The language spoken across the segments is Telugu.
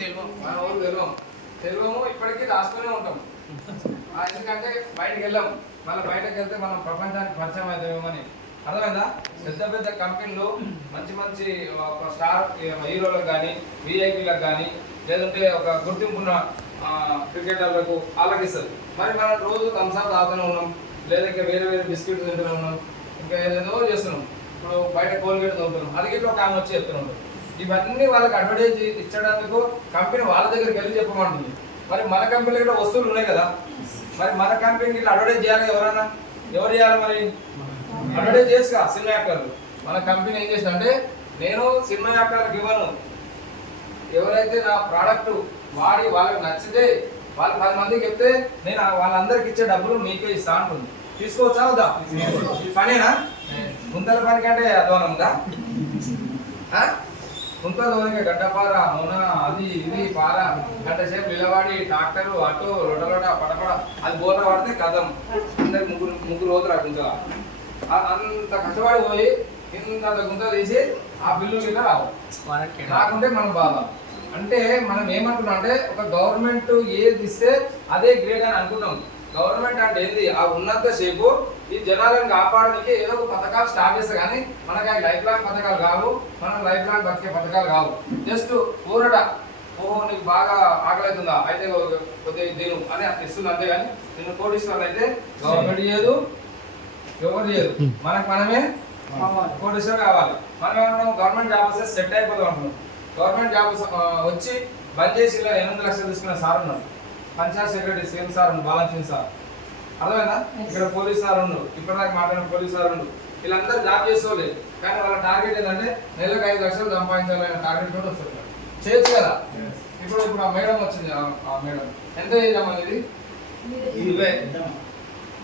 తెలియదు మన ఊరు తెలియం తెలియము ఇప్పటికీ రాసుకునే ఉంటాం. ఎందుకంటే బయటకు వెళ్ళాం. మళ్ళీ బయటకు వెళ్తే మనం ప్రపంచానికి పరిచయం అవుతామేమని అర్థమైందా? పెద్ద పెద్ద కంపెనీలు మంచి మంచి ఒక స్టార్ హీరోలకు కానీ విఐపీలకు కానీ లేదంటే ఒక గుర్తింపున్న క్రికెటర్లకు ఆలకిస్తారు మరి మనం రోజు థమ్స్అప్ తాగుతూనే ఉన్నాం. లేదంటే వేరే వేరే బిస్కెట్లు తింటూనే ఉన్నాం. ఇంకా ఏదేదో చేస్తున్నాం. ఇప్పుడు బయట కోల్గేట్ తోలుతున్నాం అది ఒక ఆమె వచ్చి చెప్తున్నాం ఇవన్నీ వాళ్ళకి అడ్వర్టైజ్ ఇచ్చడానికి కంపెనీ వాళ్ళ దగ్గరికి వెళ్ళి చెప్పమంటుంది. మరి మన కంపెనీలో కూడా వస్తువులు ఉన్నాయి కదా? మరి మన కంపెనీకి అడ్వర్టైజ్ చేయాలి ఎవరన్నా? ఎవరు చేయాలి మరి? అడ్వర్టైజ్ చేసుగా సినిమా యాక్టర్లు. మన కంపెనీ ఏం చేసిందంటే నేను సినిమా యాక్టర్లకు ఇవ్వను. ఎవరైతే నా ప్రోడక్ట్ వాడి వాళ్ళకి నచ్చితే వాళ్ళు పది మందికి చెప్తే నేను వాళ్ళందరికి ఇచ్చే డబ్బులు మీకే ఇస్తా అంటుంది. తీసుకోవచ్చా వద్దా? పనేనా? గుంతల పని కంటే అధ్వానం ఉందా దోనికి గడ్డపార మొన అది ఇది పార. గంట సేపు నిలబడి ట్రాక్టర్ అటు లొడలొడ పడపడ. అది బోర పడితే కథం. అందరికి ముగ్గురు ముగ్గురు రోజులు ఆ గుంతల. ఆ- అంత కష్టపడి పోయి ఇంత గుంత తీసి ఆ బిల్లు కింద రావు. రాకుంటే మనం బాధ. అంటే మనం ఏమనుకున్నాం అంటే ఒక గవర్నమెంట్ ఏది ఇస్తే అదే గ్రేట్ అని అనుకున్నాం. గవర్నమెంట్ అంటే ఏంది? ఆ ఉన్నంత సేపు ఈ జనాలను కాపాడడానికి ఏదో ఒక పథకాలు స్టార్ట్ చేస్తే కానీ మనకి అవి లైఫ్ లాంగ్ పథకాలు కావు మనం లైఫ్ లాంగ్ బతికే పథకాలు కావు జస్ట్ ఊరట ఓహో నీకు బాగా ఆకలి అవుతుందా అయితే కొద్దిగా తిను అని ఇస్తుంది అంతే కానీ నేను కోటీశ్వరులు అయితే గవర్నమెంట్ చేయదు ఎవరు చేయదు మనకు మనమే కోటీశ్వరం కావాలి. మనం ఏమన్నా గవర్నమెంట్ జాబ్ వస్తే సెట్ అయిపోతాం అనుకున్నాం. గవర్నమెంట్ జాబ్ వచ్చి బంద్ చేసి ఇలా ఎనిమిది లక్షలు తీసుకున్న సార్ ఉన్నారు panchayat secretary same sir Balan sir. అర్థమైందా? ఇక్కడ పోలీస్ సార్ ఉండు ఇక్కడ దాకా మాట్లాడిన పోలీస్ సార్ ఉండు వీళ్ళందరూ జాబ్ చేసుకోలే కానీ వాళ్ళ టార్గెట్ ఏంటంటే నెలకు ఐదు లక్షలు సంపాదించాలనే టార్గెట్ కూడా వస్తుంది చేయొచ్చు కదా? ఇప్పుడు ఇప్పుడు ఆ మేడం వచ్చింది. ఆ- మేడం. ఎంత ఏజ్ అమ్మా ఇది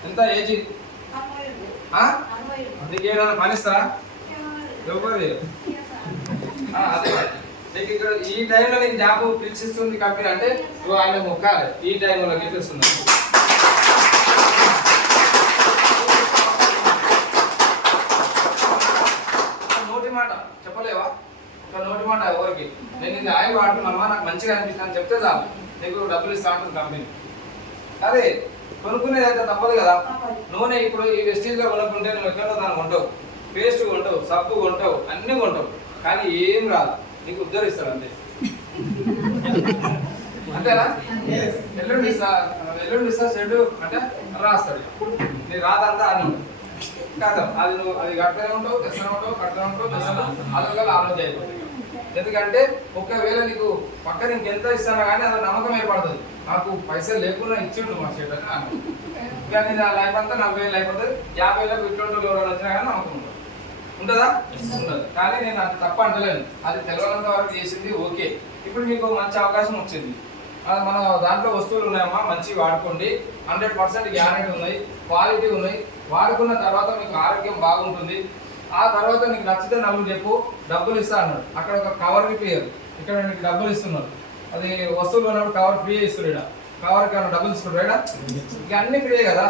ఎంత ఏజ్? ఆ? నీకు ఏమైనా పనిస్తారా? ఎవరు అదే. నీకు ఇక్కడ ఈ టైంలో నీకు జాబ్ పిలిచిస్తుంది కంపెనీ అంటే నువ్వు ఆయన మొక్కాలి. ఈ టైంలో పిలిపిస్తుంది నేను ఇది ఆయిల్ వాడుతున్నామా నాకు మంచిగా అనిపిస్తుంది అని చెప్తే చాలు. నీకు డబ్బులు ఇస్తా ఉంటుంది కంపెనీ అదే కొనుక్కునేది అయితే తప్పదు కదా. నూనె ఇప్పుడు ఈ వెస్టీజ్లో కొనుక్కుంటే నువ్వు ఎక్కడో దాన్ని కొంటావు. పేస్ట్ కొంటావు సబ్బు కొంటావు అన్ని కొంటావు. కానీ ఏం రాదు. నీకు ఉద్ధరిస్తాడు అంతే. అంతేనా? ఎల్లుండి ఎల్లుండి ఇస్తా షెడ్ అంటే రాస్తాడు. నీ రాదంతా అని. కాదు అది నువ్వు అది కట్టనే ఉంటావు తెస్తూనే ఉంటావు కట్టనే ఉంటావు తెస్తూనే అదొక ఆలోచన అయిపోతుంది. ఎందుకంటే ఒకవేళ నీకు పక్కన ఇంకెంత ఇస్తానో కానీ అది నమ్మకం ఏర్పడుతుంది. నాకు పైసలు లేకుండా ఇచ్చిండు మా షెడ్ కానీ నా లైఫ్ అంతా నలభై వేలు అయిపోతుంది. యాభై వేలకు ఇటువంటి ఎవరైనా వచ్చినా కానీ నమ్మకం ఉంటుంది ఉంటుందా? ఉండదు. కానీ నేను అది తప్ప అంటలేను. అది తెలవనంత వరకు చేసింది ఓకే. ఇప్పుడు మీకు మంచి అవకాశం వచ్చింది. అది మన దాంట్లో వస్తువులు ఉన్నాయమ్మా. మంచి వాడుకోండి. హండ్రెడ్ పర్సెంట్ గ్యారెంటీ ఉన్నాయి క్వాలిటీ ఉన్నాయి వాడుకున్న తర్వాత మీకు ఆరోగ్యం బాగుంటుంది. ఆ తర్వాత నీకు నచ్చితే నలుగురు చెప్పు డబ్బులు ఇస్తా అన్నాడు. అక్కడ ఒక కవర్ ఇప్పారు ఇక్కడ నీకు డబ్బులు ఇస్తున్నారు అది వస్తువులు ఉన్నప్పుడు కవర్ ఫ్రీ ఇస్తున్నాడు కవర్ కన్నా డబ్బులు ఇస్తున్నాడు ఇక అన్ని ఫ్రీ కదా?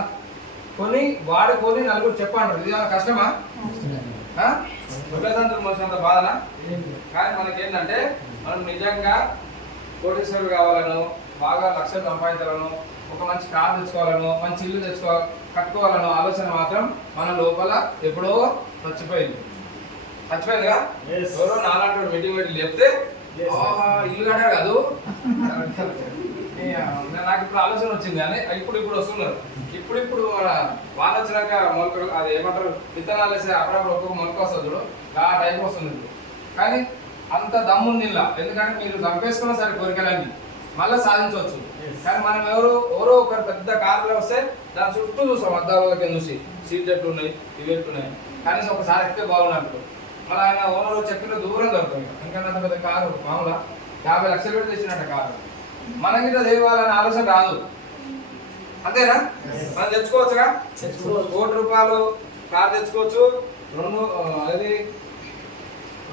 కొని వాడుకొని నలుగురు చెప్పంటారు. ఇది ఏమైనా కష్టమా? ఉపేదాంతులు మోసినంత బాధనా? కానీ మనకి ఏంటంటే మనం నిజంగా కోటేశ్వరులు కావాలను బాగా లక్షలు సంపాదించాలను ఒక మంచి కార్ తెచ్చుకోవాలను మంచి ఇల్లు తెచ్చుకో కట్టుకోవాలను ఆలోచన మాత్రం మన లోపల ఎప్పుడో చచ్చిపోయింది. చచ్చిపోయిందిగా? ఎవరో నాలాంటి మీటింగ్ పెట్టి లేపితే "ఆహా, ఇల్లు కట్టారు కాదు. నాకు ఇప్పుడు ఆలోచన వచ్చింది. కానీ ఇప్పుడు ఇప్పుడు వస్తున్నారు. ఇప్పుడు ఇప్పుడు మన వాన వచ్చినాక మొలక అది ఏమంటారు? విత్తనాలు వేసే అప్పుడప్పుడు ఒక్కొక్క మొలక వస్తుంది ఆ టైప్ వస్తుంది కానీ అంత దమ్ముంది ఎందుకంటే మీరు చంపేసుకున్న సరే కోరికలన్నీ. మళ్ళీ సాధించవచ్చు. కానీ మనం ఎవరు ఎవరో ఒకరు పెద్ద కార్లో వస్తే దాని చుట్టూ చూస్తాం అద్దాల కింద చూసి. సీట్ ఎట్లు ఉన్నాయి ఇవి ఎట్లున్నాయి కనీసం ఒకసారి ఎక్కితే బాగున్నట్టు. మళ్ళీ ఆయన ఓనర్ చెప్తున్న దూరం దొరుకుతుంది ఇంకా పెద్ద కారు మామూలుగా యాభై లక్షలు పెట్టి తెచ్చినట్టు కారు. మనకి దేవాలనే ఆలోచన రాదు. అంతేనా? మనం తెచ్చుకోవచ్చుగా? కోటి రూపాయలు కార్ తెచ్చుకోవచ్చు. రెండు అది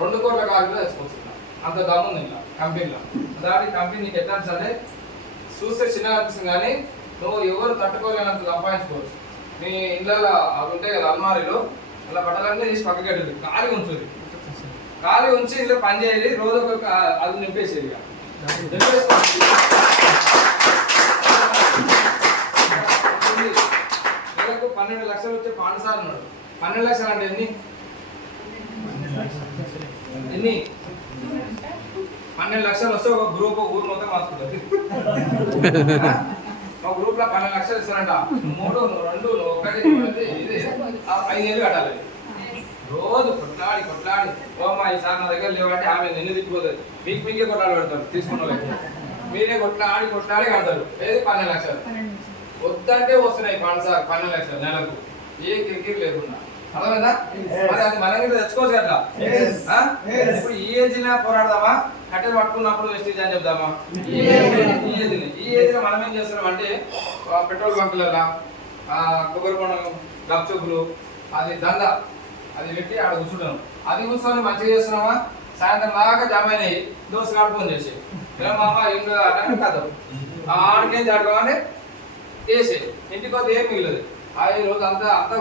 రెండు కోట్ల కార్ కూడా తెచ్చుకోవచ్చు. అంత దమ్ము ఉంది ఇంకా కంపెనీలో. దాని కంపెనీ నీకు ఎట్లా సరే చూస్తే చిన్నగా అనిపిస్తుంది కానీ నువ్వు ఎవరు తట్టుకోలేనంత సంపాదించుకోవచ్చు. నీ ఇళ్ళలో అవి ఉంటాయి కదా అల్మారీలో అలా బట్టలన్నీ తీసి పక్కకి పెట్టదు ఖాళీ ఉంచుది ఖాళీ ఉంచి ఇంట్లో పని చేయాలి రోజు ఒక అది నింపేసేది. నెలకు పన్నెండు లక్షలు వచ్చే పాండసార్ ఉన్నాడు. పన్నెండు లక్షలు అంటే ఎన్ని? ఎన్ని? పన్నెండు లక్షలు వస్తే ఒక గ్రూప్ ఊరు మొత్తం మార్చుకుంటుంది. ఒక గ్రూప్లో పన్నెండు లక్షలు ఇస్తారంట. మూడు రెండు ఒకటి ఇది, ఐదేళ్ళు కట్టాలి? రోజు కొట్లాడి కొట్లాడి. ఓ మా ఈసారి నా దగ్గర లేవంటే ఆమె నిన్ను తిప్పిపోతుంది. మీకు మీకే కొట్లాడి పెడతారు తీసుకున్న. మీరే కొట్లాడి కొట్లాడి కడతారు. ఏది? పన్నెండు లక్షలు. వద్దంటే వస్తున్నాయి పన్నెండు సార్ పన్నెండు లక్షలు నెలకు. ఏ కిరికిరి లేకుండా. అర్థమైందా? మరి అది మన మీద తెచ్చుకోవచ్చు? Yes. ఇప్పుడు ఈ ఏజ్ పోరాడదామా? కట్టెలు పట్టుకున్నప్పుడు వెస్టేజ్ అని చెప్దామా? ఈ లో మనం ఏం చేస్తున్నాం అంటే ఆ, పెట్రోల్ బంకులలో ఆ, కొబ్బరి బొండం గప్చుప్పులు అది దంద అది పెట్టి ఆడ కూర్చుంటాం. అది కూర్చొని మంచిగా చేస్తున్నామా? సాయంత్రం దాకా జమ అయినాయి. కాడు ఫోన్ చేసి ఇలా మామ ఇంట్లో అంటే కాదు. ఆడికేం జరగమని వేసే ఇంటికి వస్తే ఏం మిగిలదు. ఆ రోజు అంతా అంతా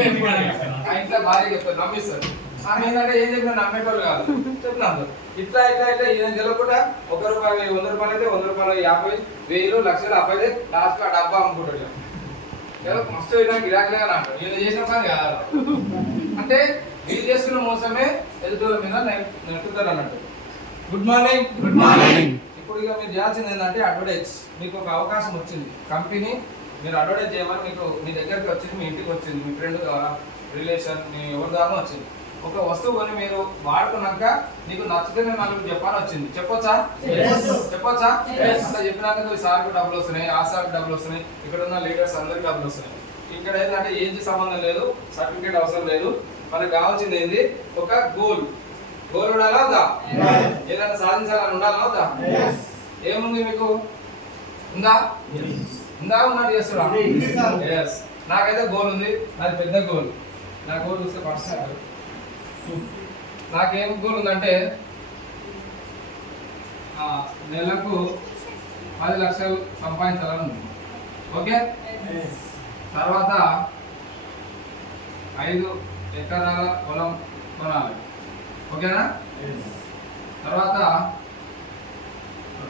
ఏం మిగలదు. ఆ ఇంట్లో భార్య చెప్తారు నమ్మిస్తారు. ఆమె ఏంటంటే ఏం చెప్పినా నమ్మేటోళ్ళు కాదు. చెప్తున్నాను ఇట్లా ఇట్లా ఇట్లా ఈయన గెలవకుండా ఒక రూపాయి వంద రూపాయలు అయితే వంద రూపాయలు యాభై వేలు లక్షలు అబ్బాయి అయితే లాస్ట్ ఆ డబ్బా అమ్ముకుంటాడు ఏదో మస్తు గిరాకీలే అని అంటాడు. ఈయన చేసిన పని కాదు. అంటే వీళ్ళు చేస్తున్న మోసమే ఎదుటి మీద నెట్టుతారు అన్నట్టు. Good morning Good morning. ఇప్పుడు ఇక మీరు చేయాల్సింది ఏంటంటే అడ్వర్టైజ్ మీకు ఒక అవకాశం వచ్చింది. కంపెనీ మీరు అడ్వర్టైజ్ చేయమని మీకు మీ దగ్గరికి వచ్చింది మీ ఇంటికి వచ్చింది మీ ఫ్రెండ్ ద్వారా రిలేషన్ మీ ఎవరి ద్వారా వచ్చింది. ఒక వస్తువు కొని మీరు వాడుకున్నాక నీకు నచ్చితే మేము నలుగురు చెప్పాలని వచ్చింది. చెప్పొచ్చా. చెప్పొచ్చా. అట్లా చెప్పినాక ఈ సార్కు డబ్బులు వస్తున్నాయి ఆ సార్కు డబ్బులు వస్తున్నాయి ఇక్కడ ఉన్న లీడర్స్ అందరికి డబ్బులు వస్తున్నాయి. ఇక్కడ ఏంటంటే ఏజ్ సంబంధం లేదు సర్టిఫికేట్ అవసరం లేదు. మనకు కావాల్సింది ఏంది ఒక గోల్. గోల్ ఉండాలా వద్దా. ఏదైనా సాధించాలని ఉండాలా వద్దా. ఏముంది మీకు? ఉందా? ఉందా? ఉన్నట్టు చేస్తున్నా. నాకైతే గోల్ ఉంది. నాది పెద్ద గోల్. నా గోల్ చూస్తే పర్సెంట్ నాకేం గోల్ ఉందంటే నెలకు పది లక్షలు సంపాదించాలని ఉంది. ఓకే? తర్వాత ఐదు ఎకరాల పొలం కొనాలి. ఓకేనా? తర్వాత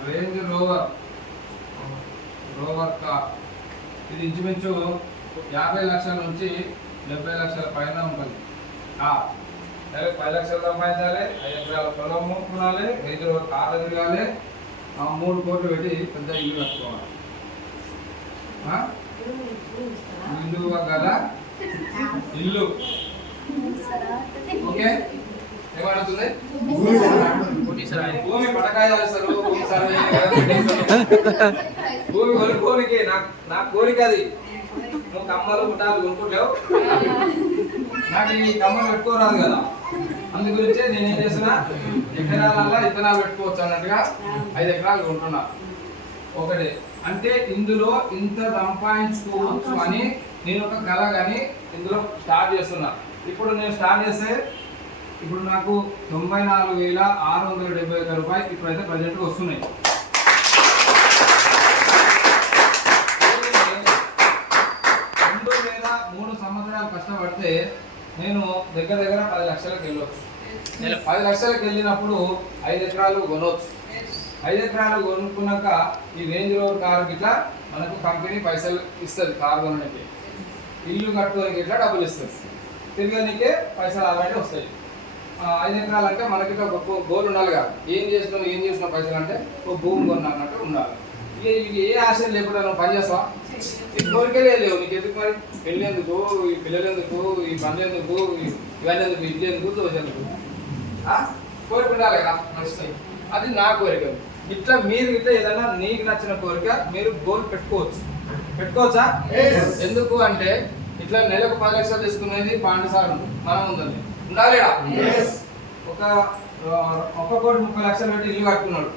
రేంజ్ రోవర్ రోవర్ కార్. ఇది ఇంచుమించు యాభై లక్షల నుంచి డెబ్బై లక్షల పైన ఉంటుంది. కార్. నెలకు పది లక్షలు సంపాదించాలి ఐదు ఎకరాల పొలం కొనాలి రైతులు రోవర్ తిరగాలి మూడు కోట్లు పెట్టి పెద్ద ఇల్లు కట్టుకోవాలి. ఇల్లు కదా ఇల్లు. ఓకే? ఏమడుతుంది? భూమి పటకాయ చేస్తారు భూమి సర్వే భూమి కొనుక్కోనికి నాకు నా కోరిక అది. నువ్వు కమ్మలు ముఠాలు కొనుక్కుంటావు. నాకు ఈ కమ్మలు పెట్టుకోరాదు కదా. అందు గురించి నేను ఏం చేస్తున్నా ఎకరాలల్లా విత్తనాలు పెట్టుకోవచ్చు అన్నట్టుగా ఐదు ఎకరాలు కొంటున్నా. ఒకటి అంటే ఇందులో ఇంత సంపాదించుకోవచ్చు అని నేను ఒక కళ కానీ ఇందులో స్టార్ట్ చేస్తున్నా. ఇప్పుడు నేను స్టార్ట్ చేస్తే ఇప్పుడు నాకు తొంభై నాలుగు వేల ఆరు వందల డెబ్బై ఒక రూపాయలు ఇప్పుడైతే ప్రజెంట్గా వస్తున్నాయి రెండు లేదా మూడు సంవత్సరాలు కష్టపడితే నేను దగ్గర దగ్గర పది లక్షలకు వెళ్ళొచ్చు. నేను పది లక్షలకు వెళ్ళినప్పుడు ఐదు ఎకరాలు కొనవచ్చు ఐదు ఎకరాలు కొనుక్కున్నాక ఈ రేంజ్ రోవర్ కారు ఇట్లా మనకు కంపెనీ పైసలు ఇస్తుంది కారు కొనడానికి. ఇల్లు కట్టుకోనికి ఇట్లా డబ్బులు ఇస్తుంది? తిరగడానికే పైసలు ఆల్రెడీ వస్తాయి. ఐదు ఎకరాలు అంటే మనకి ఒక గోల్ ఉండాలి కదా. ఏం చేసినావు ఏం చేసిన పైసలు అంటే ఒక భూమి కొన్నా అన్నట్టు ఉండాలి. ఇక ఇవి ఏ ఆశ లేకుండా నువ్వు పని చేస్తావా? ఈ కోరికలే లేవు నీకు ఎందుకు మరి? పెళ్ళి ఎందుకు? ఈ పిల్లలు ఎందుకు? ఈ పనులు ఎందుకు? ఇవన్నీ ఎందుకు? ఇది ఎందుకు? దోశ ఎందుకు? కోరిక ఉండాలి కదా మనిషిని అది నా కోరిక. ఇట్లా మీరు ఇట్లా ఏదైనా నీకు నచ్చిన కోరిక మీరు గోల్ పెట్టుకోవచ్చు. పెట్టుకోవచ్చా. ఎందుకు అంటే ఇట్లా నెలకు పది లక్షలు తీసుకునేది పాండసారం మనం ఉందండి Yes. ఒక ఒక కోటి ముప్పై లక్షలు పెట్టి ఇల్లు కట్టుకున్నాడు.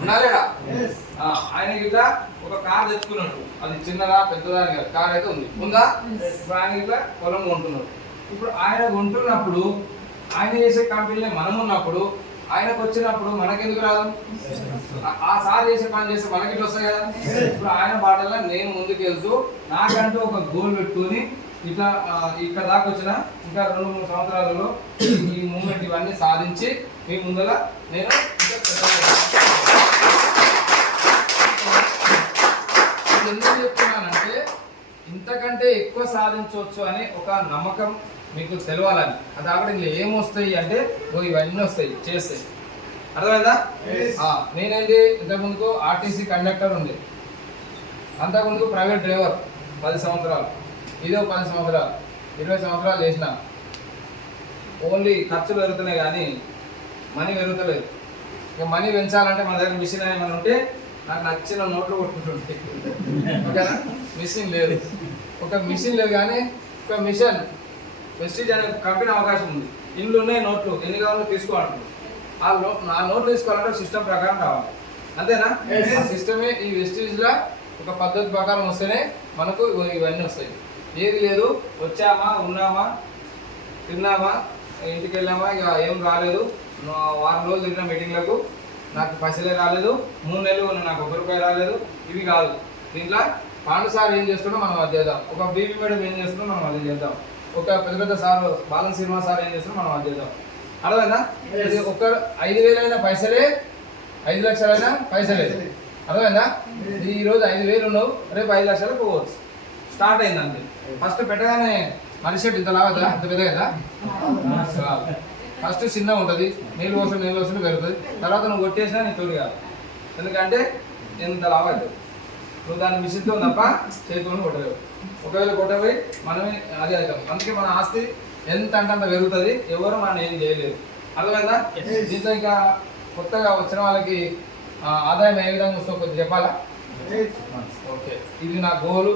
ఆ, ఆయన ఇట్లా ఒక కార్ తెచ్చుకున్నాడు. అది చిన్నదా పెద్దదా అని కాదు. కార్ అయితే ఉంది. ఉందా? ఇప్పుడు ఆయన ఇట్లా పొలం కొంటున్నాడు. ఇప్పుడు ఆయన కొంటున్నప్పుడు ఆయన చేసే కంపెనీలో మనం ఉన్నప్పుడు ఆయనకు వచ్చినప్పుడు మనకెందుకు రాదు? ఆ- సార్ చేసే పని చేస్తే మనకి వస్తాయి కదా? ఇప్పుడు ఆయన బాటల్లో నేను ముందుకు వెళ్తూ నాకంటూ ఒక గోల్ పెట్టుకొని ఇట్లా ఇక్కడ దాకా వచ్చిన ఇంకా రెండు మూడు సంవత్సరాలలో ఈ మూమెంట్ ఇవన్నీ సాధించి మీ ముందర నేను ఎందుకు చెప్తున్నానంటే ఇంతకంటే ఎక్కువ సాధించవచ్చు అని ఒక నమ్మకం మీకు తెలవాలని. అది అక్కడ ఇంకా ఏమొస్తాయి అంటే ఓ ఇవన్నీ వస్తాయి చేస్తాయి. అర్థమైందా? నేనేంటి ఇంతకుముందుకు ఆర్టీసీ కండక్టర్ ఉంది అంతకుముందు ప్రైవేట్ డ్రైవర్ పది సంవత్సరాలు. ఇదో పది సంవత్సరాలు ఇరవై సంవత్సరాలు చేసిన. ఓన్లీ ఖర్చు పెరుగుతున్నాయి కానీ మనీ పెరుగుతలేదు. ఇక మనీ పెంచాలంటే మన దగ్గర మిషన్ ఏమైనా ఉంటే నాకు నచ్చిన నోట్లు కొట్టుకుంటుంటే ఓకేనా? మిషన్ లేదు. ఒక మిషన్ లేదు కానీ ఒక మిషన్. వెస్టీజ్ అనే కంపెనీ అవకాశం ఉంది. ఇల్లు ఉన్నాయి నోట్లు. ఎన్ని కావాలో తీసుకోవాలంటారు ఆ నో ఆ నోట్లు తీసుకోవాలంటే సిస్టమ్ ప్రకారం కావాలి అంతేనా. ఆ సిస్టమే ఈ వెస్టీజ్లో ఒక పద్ధతి ప్రకారం వస్తేనే మనకు ఇవ- ఇవన్నీ వస్తాయి. ఏది లేదు. వచ్చామా? ఉన్నామా? తిన్నామా? ఇంటికి వెళ్ళామా? ఇక ఏం రాలేదు. నా- వారం రోజులు తిరిగిన మీటింగ్లకు నాకు పైసలే రాలేదు మూడు నెలలు ఉన్న నాకు ఒక రూపాయి రాలేదు ఇవి కాదు. దీంట్లో పాండు సార్ ఏం చేస్తున్నా మనం అది చేద్దాం. ఒక బీబీ మేడం ఏం చేస్తున్నా మనం అది చేద్దాం. ఒక పెద్ద పెద్ద సార్ బాలన్ సినిమా సార్ ఏం చేస్తున్నా మనం అది చేద్దాం. అర్థమైందా? Yes. ఇది ఒక ఐదు వేలైనా పైసలే ఐదు లక్షలైనా పైసలే. అర్థమైందా? ఈ రోజు ఐదు వేలు ఉన్నావు రేపు ఐదు లక్షలు పోవచ్చు. స్టార్ట్ అయింది అంతే. ఫస్ట్ పెట్టగానే మనిషి ఇంత లాగదా ఇంత పెద్ద కదా ఫస్ట్ చిన్న ఉంటుంది నీళ్ళు వస్తుంది నీళ్ళు వస్తుంది పెరుగుతుంది తర్వాత నువ్వు కొట్టేసినా నీ తోడు కాదు. ఎందుకంటే ఇంత లావద్దు నువ్వు దాన్ని మిషన్తో తప్ప చేతితో కొట్టలేవు. ఒకవేళ కొట్టపోయి మనమే అది అవుతాం. అందుకే మన ఆస్తి ఎంత అంటే అంత పెరుగుతుంది ఎవరు మనం ఏం చేయలేదు అర్థమైందా? దీంతో ఇంకా కొత్తగా వచ్చిన వాళ్ళకి ఆదాయం ఏ విధంగా వస్తుందో కొద్దిగా చెప్పాలా? ఓకే. ఇది నా గోలు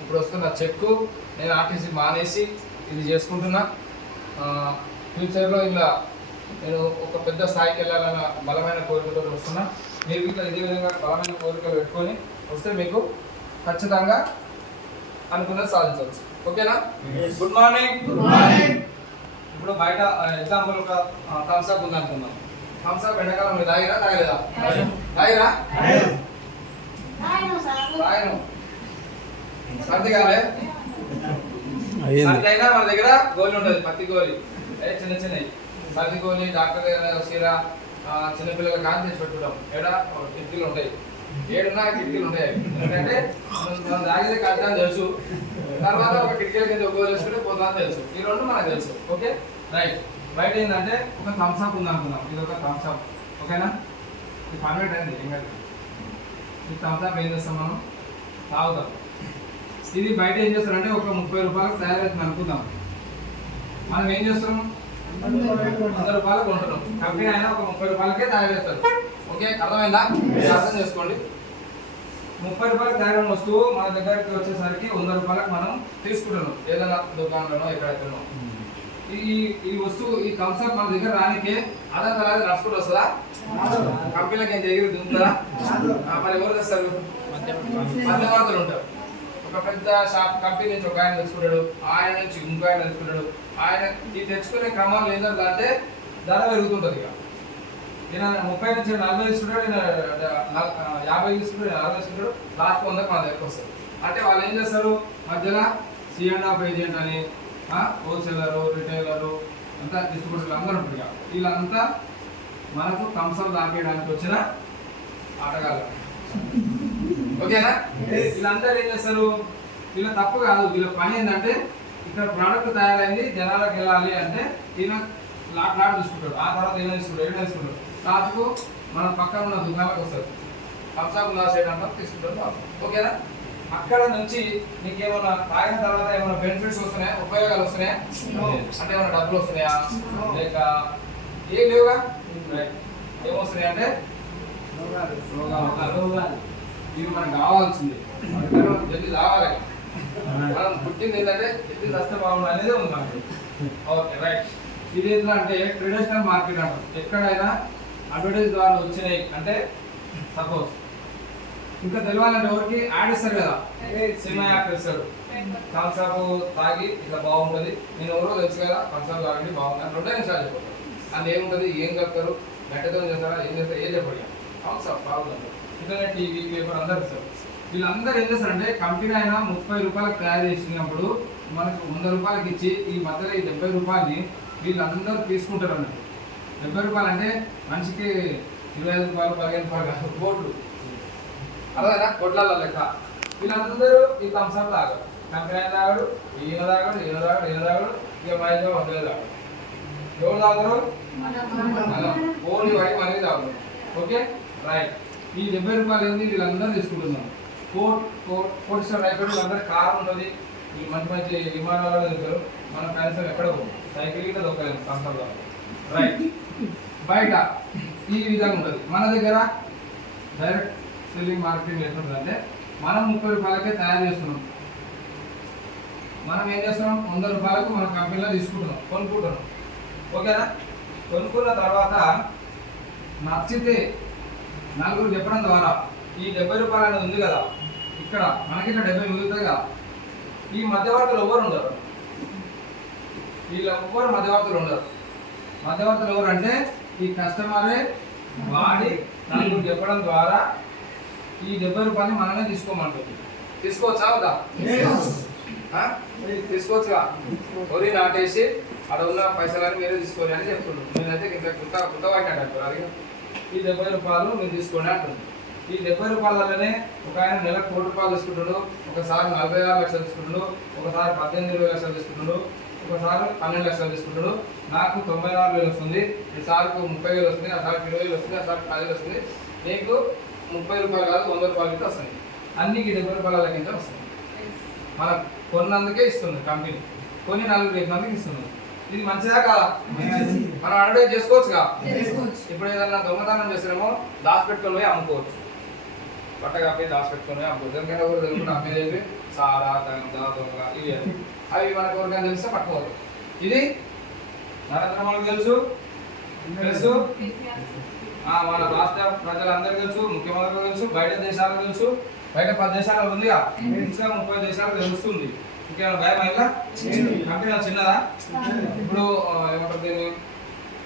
ఇప్పుడు వస్తున్న చెక్కు నేను ఆర్టీసీ మానేసి ఇది చేసుకుంటున్నా. ఫ్యూచర్లో ఇలా నేను ఒక పెద్ద స్థాయికి వెళ్ళాలన్న బలమైన కోరికతో వస్తున్నా. మీరు ఇట్లా ఇదే విధంగా బలమైన కోరికలు పెట్టుకొని వస్తే మీకు ఖచ్చితంగా అనుకున్నది సాధించవచ్చు. ఓకేనా. Good morning. ఇప్పుడు బయట ఎగ్జాంపుల్ ఒక థమ్స్ అప్ ఉంది అనుకుందాం థమ్స్ అప్ ఎండాకాలం మీరు తాగిరా తాగలేదా తాగాం. తాగిరా తాగినాం సార్. తాగినాం సర్ది కాలే సర్ది అయినా మన దగ్గర గోళీ ఉంటుంది పత్తి గోళీ ఏ చిన్న చిన్నవి. సర్దికోలి డాక్టర్ దగ్గర చీర చిన్నపిల్లల కాని తెచ్చి పెట్టుకుంటాం. ఏడా? కిటికీలు ఉంటాయి. ఏడున్నా కిటికీలు ఉంటాయి ఎందుకంటే మనం తాగితే కట్టాలని తెలుసు. తర్వాత ఒక కిటికీల కింద గోలు వేసుకుంటే పోతుందని తెలుసు. ఈ రెండు మనకు తెలుసు. ఓకే? రైట్ బయట ఏంటంటే ఒక థమ్స్ అప్ ఉంది అనుకుందాం ఇది ఒక థమ్స్అప్ ఓకేనా? ఇది పర్మిట్ అయింది. ఏం ఈ థమ్స్ అప్ ఏం చేస్తాం మనం? తాగుతాం. ఇది బయట ఏం చేస్తారంటే ఒక ముప్పై రూపాయలకు తయారవుతుంది అనుకుందాం. మనం ఏం చేస్తాం? వంద రూపాయలకు కొంటున్నాం కంపెనీ అయినా ఒక ముప్పై రూపాయలకే తయారు చేస్తారు. ఓకే అర్థమైందా? ఇది అర్థం చేసుకోండి. ముప్పై రూపాయలకు తయారైన వస్తువు మన దగ్గరికి వచ్చేసరికి వంద రూపాయలకు మనం తీసుకుంటున్నాం. ఏదైనా దుకాణంలోనో ఎక్కడెక్కడో ఈ ఈ వస్తువు ఈ కాన్సెప్ట్ మన దగ్గర రానికే అదే తర్వాత నడుచుకుంటూ వస్తుందా? కంపెనీలకు ఏం దగ్గర దిగుతుందా ఆ, మరి ఎవరు తెస్తారు మధ్యవర్తులు ఉంటారు. ఒక పెద్ద షాప్ కంపెనీ నుంచి ఒక ఆయన తెచ్చుకున్నాడు. ఆయన నుంచి ఇంకో ఆయన తెచ్చుకున్నాడు. ఆయన ఈ తెచ్చుకునే క్రమంలో ఏం జరుగుతుందంటే ధర పెరుగుతుంటుంది ఇక. నేను ముప్పై నుంచి నలభై తీసుకుంటాడు నేను యాభై తీసుకుంటాడు ఈయన నలభై తీసుకుంటాడు. లాస్ట్ వందకు మన దగ్గరకు వస్తుంది అంటే వాళ్ళు ఏం చేస్తారు? మధ్యలో సి అండ్ ఆఫ్ ఏజెంట్ అని హోల్సేలరు రిటైలరు అంతా డిస్ట్రిబ్యూటర్లు అందరూ ఉంటారు ఇక. వీళ్ళంతా మనకు కంసం దాకేయడానికి వచ్చిన ఆటగాళ్ళు. ఓకేనా? వీళ్ళందరూ ఏం చేస్తారు? వీళ్ళ తప్పు కాదు. వీళ్ళ పని ఏంటంటే ఇక్కడ ప్రోడక్ట్ తయారైంది జనాలకు వెళ్ళాలి అంటే ఈయన లాట్ లాట్ తీసుకుంటాడు. ఆ తర్వాత ఏమైనా తీసుకుంటాడు? ఏమైనా తీసుకుంటాడు? లాస్ట్కు మన పక్కన ఉన్న దుకాణాలకు వస్తారు. కంసాకు లాస్ అంతా తీసుకుంటాడు. ఓకేనా? అక్కడ నుంచి నీకు ఏమైనా తాగిన తర్వాత ఏమైనా బెనిఫిట్స్ వస్తున్నాయా? ఉపయోగాలు వస్తున్నాయా? అంటే ఏమైనా డబ్బులు వస్తున్నాయా? లేక ఏం లేవుగా. ఏమొస్తున్నాయి అంటే? రోగాలు. ఇవి మనకు కావాల్సింది. మనం జల్దీ రావాలి. మనం పుట్టింది ఏంటంటే జల్దీ వస్తే బాగుండు అనేది ఉంది మనకి. Okay right. ఇది ఏంటంటే అంటే ట్రెడిషనల్ మార్కెట్ అంటాం. ఎక్కడైనా అడ్వర్టైజ్ ద్వారా వచ్చినాయి. అంటే సపోజ్ ఇంకా తెలవాలంటే ఎవరికి? యాడ్ ఇస్తారు కదా. సినిమా యాక్టర్ ఇస్తాడు కాన్సాపు తాగి ఇట్లా బాగుంటుంది. నేను ఎవరో తెలుసు కదా కాన్సాప్ తాగండి బాగుంది అని రెండే నిమిషాలు చెప్పారు అందులో ఏముంటుంది? ఏం కలుపుతారు? గడ్డతో చేస్తారా? ఏం చేస్తారు? ఏం చెప్పండి. కాన్సాప్ బాగుంది. ఇంటర్నెట్ టీవీ పేపర్ అందరు ఇస్తారు వీళ్ళందరూ ఏం చేస్తారంటే కంపెనీ అయినా ముప్పై రూపాయలకు తయారు చేసినప్పుడు మనకు వంద రూపాయలకి ఇచ్చి ఈ మధ్యలో ఈ డెబ్బై రూపాయలని వీళ్ళందరూ తీసుకుంటారు అన్నట్టు డెబ్బై రూపాయలు అంటే మనిషికి ఇరవై ఐదు రూపాయలు పదిహేను రూపాయలు కోట్లు. అర్థమైనా కొట్ల లెక్క. వీళ్ళందరూ ఈ థమ్స్అప్ తాగారు. కంపెనీ ఆయన తాగాడు ఈయన తాగాడు ఈయన తాగాడు ఈయన తాగాడు ఇక మా ఇంట్లో వందలు తాగాడు. ఎవరు తాగుతారు మనం ఓన్లీ వైఫ్ అనేది తాగుతాం ఓకే? రైట్. ఈ డెబ్బై రూపాయలు ఏంది? వీళ్ళందరూ తీసుకుంటున్నాం కోట్ కోట్ కోట్ స్టార్ అయిపోయి వీళ్ళందరూ కార్ ఉన్నది ఈ మంచి మంచి విమానాలలో తింటారు మనం కనీసం ఎక్కడ సైకిల్ గిట్ట దొక్కలేము కంఫర్ట్లో రైట్ బయట ఈ విధంగా ఉంటుంది. మన దగ్గర డైరెక్ట్ సెల్లింగ్ మార్కెటింగ్ ఎట్లుంటుందంటే మనం ముప్పై రూపాయలకే తయారు చేస్తున్నాం. మనం ఏం చేస్తున్నాం? వంద రూపాయలకు మన కంపెనీలో తీసుకుంటున్నాం. కొనుక్కుంటున్నాం. ఓకేనా? కొనుక్కున్న తర్వాత నచ్చితే నలుగురు చెప్పడం ద్వారా ఈ డెబ్బై రూపాయలు అనేది ఉంది కదా ఇక్కడ మనకి ఇక్కడ డెబ్బై మిగులుతుంది కదా ఈ మధ్యవర్తులు ఎవరు ఉండరు? వీళ్ళు ఎవ్వరు మధ్యవర్తులు ఉండరు? మధ్యవర్తులు ఎవరు అంటే ఈ కస్టమరే వాడి నలుగురు చెప్పడం ద్వారా ఈ డెబ్బై రూపాయలు మనమే తీసుకోమంటుంది. తీసుకోవచ్చా ఆ? తీసుకోవచ్చుగా? వరి నాటేసి అక్కడ ఉన్న పైసలని మీరే తీసుకోండి అని చెప్తున్నాడు నేనైతే ఇంకా కొత్త కొత్త వాటి అంటారు అది ఈ డెబ్బై రూపాయలు మీరు తీసుకోండి అంటుంది. ఈ డెబ్బై రూపాయలలోనే ఒక ఆయన నెలకు కోటి రూపాయలు తీసుకుంటాడు ఒకసారి నలభై ఆరు లక్షలు తీసుకుంటాడు ఒకసారి పద్దెనిమిది ఇరవై లక్షలు తీసుకుంటాడు ఒకసారి పన్నెండు లక్షలు తీసుకుంటాడు నాకు తొంభై నాలుగు వేలు వస్తుంది ఈ సార్కు ముప్పై వేలు వస్తుంది ఆ సార్కి ఇరవై వేలు వస్తుంది ఆ సార్కి పది వేలు వస్తుంది. నీకు ముప్పై రూపాయలు కాదు వంద రూపాయల కింద వస్తుంది. అన్నికి డెబ్బై రూపాయల కింద వస్తుంది. మనం కొన్నందుకే ఇస్తుంది కంపెనీ. కొన్ని నలుగురు చెప్పినందుకు ఇస్తుంది. ఇది మంచిదా కాదా? మనం అడ్వర్టైజ్ చేసుకోవచ్చుగా? ఇప్పుడు ఏదన్నా దొంగతనం చేసినేమో దాచిపెట్టుకొని పోయి అమ్ముకోవచ్చు. పట్ట కాపీ దాచిపెట్టుకొని పోయి అమ్ముకోవచ్చు. ఎందుకంటే ఎవరు అమ్మేది సారా దంగ దొంగ ఇవి అవి. అవి మనకు ఎవరికైనా తెలిస్తే పట్టుకోవాలి ఇది నరేంద్ర మోడీ తెలుసు? తెలుసు? ఆ, మన రాష్ట్ర ప్రజలందరికీ తెలుసు ముఖ్యమంత్రికి తెలుసు బయట దేశాలకు తెలుసు బయట పది దేశాలకు ఉందిగా. ఇంకా ముప్పై దేశాలకు తెలుస్తుంది. ఇంకేమైనా భయం అయిందా? కంపెనీ చిన్నదా? ఇప్పుడు ఏమంటారు దీన్ని?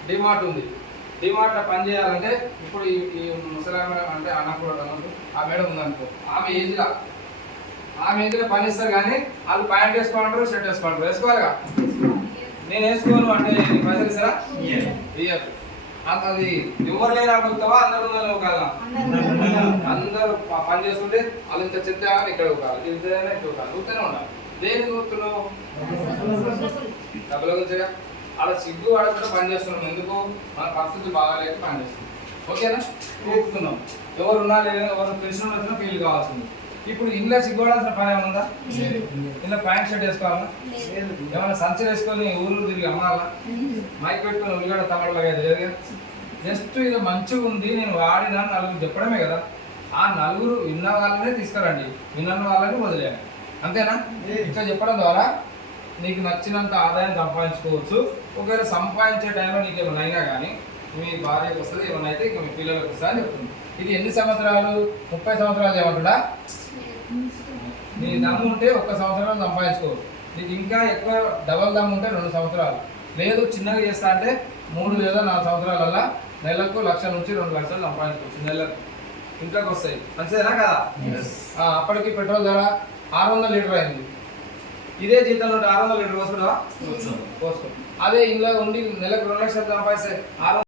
డిమార్ట్ ఉంది. డిమార్ట్ పని చేయాలంటే ఇప్పుడు ఈ ముసలామె అంటే అన్నప్పుడు అన్నప్పుడు ఆ మేడం ఉందనుకో. ఆమె ఏజ్ లా. ఆమె ఏజ్లో పని ఇస్తారు కానీ వాళ్ళు ప్యాంట్ వేసుకోమంటారు షర్ట్ వేసుకోమంటారు వేసుకోవాలిగా? నేను వేసుకోను అంటే పైసలు ఇస్తారా? ఇయ్యరు. అది ఎవరు లేని అడుగుతావా అందరు ఉందని కదా? అందరూ. పని చేస్తుంటే వాళ్ళు ఇంత చెత్త ఇక్కడ ఇంత ఇక్కడ ఉండాలి. దేని చూస్తున్నావు డబ్బుల గురించిగా? అలా సిగ్గు పడకుండా పని చేస్తున్నాం. ఎందుకు? మన పరిస్థితి బాగాలేక పని చేస్తున్నాం. ఓకేనా? చూస్తున్నాం ఎవరు ఉన్నా లేదా ఎవరు తెలిసిన వచ్చినా ఫీల్ కావాల్సింది. ఇప్పుడు ఇంట్లో సిగ్గుపడాల్సిన పని ఏమైనా ఉందా? ఇంట్లో ప్యాంట్ షర్ట్ వేసుకోవాలా? ఏమైనా సంచి వేసుకొని ఊరు తిరిగి అమ్మాలా? మైక్ పెట్టుకొని ఉల్లిగడ్డ తమడలాగా అయితే లేదు జస్ట్ ఇది మంచిగా ఉంది నేను వాడినా నలుగురు చెప్పడమే కదా. ఆ నలుగురు విన్న వాళ్ళనే తీసుకురండి. విన్న వాళ్ళని వదిలేయండి. అంతేనా? ఇట్లా చెప్పడం ద్వారా నీకు నచ్చినంత ఆదాయం సంపాదించుకోవచ్చు. ఒకవేళ సంపాదించే టైంలో నీకు ఏమైనా అయినా కానీ మీ భార్యకు వస్తుంది ఏమైనా అయితే ఇక మీ పిల్లలకు వస్తుంది అని చెప్తుంది. ఇది ఎన్ని సంవత్సరాలు? ముప్పై సంవత్సరాలు ఏమంటుడా? నీ దమ్ము ఉంటే ఒక్క సంవత్సరం సంపాదించుకోవచ్చు నీకు ఇంకా ఎక్కువ డబల్ దమ్ము ఉంటే రెండు సంవత్సరాలు. లేదు చిన్నగా చేస్తా అంటే మూడు లేదా నాలుగు సంవత్సరాలల్లా నెలకు లక్ష నుంచి రెండు లక్షలు సంపాదించుకోవచ్చు నెలకు. ఇంట్లోకి వస్తాయి. మంచిదేనా కదా? ఆ, అప్పటికి పెట్రోల్ ధర ఆరు వందల లీటర్ అయింది. ఇదే జీతంలో ఆరు వందల లీటర్ పోసుకుంటావా పోసుకో. అదే ఇంట్లో ఉండి నెలకు రెండు లక్షలు సంపాదిస్తే ఆరు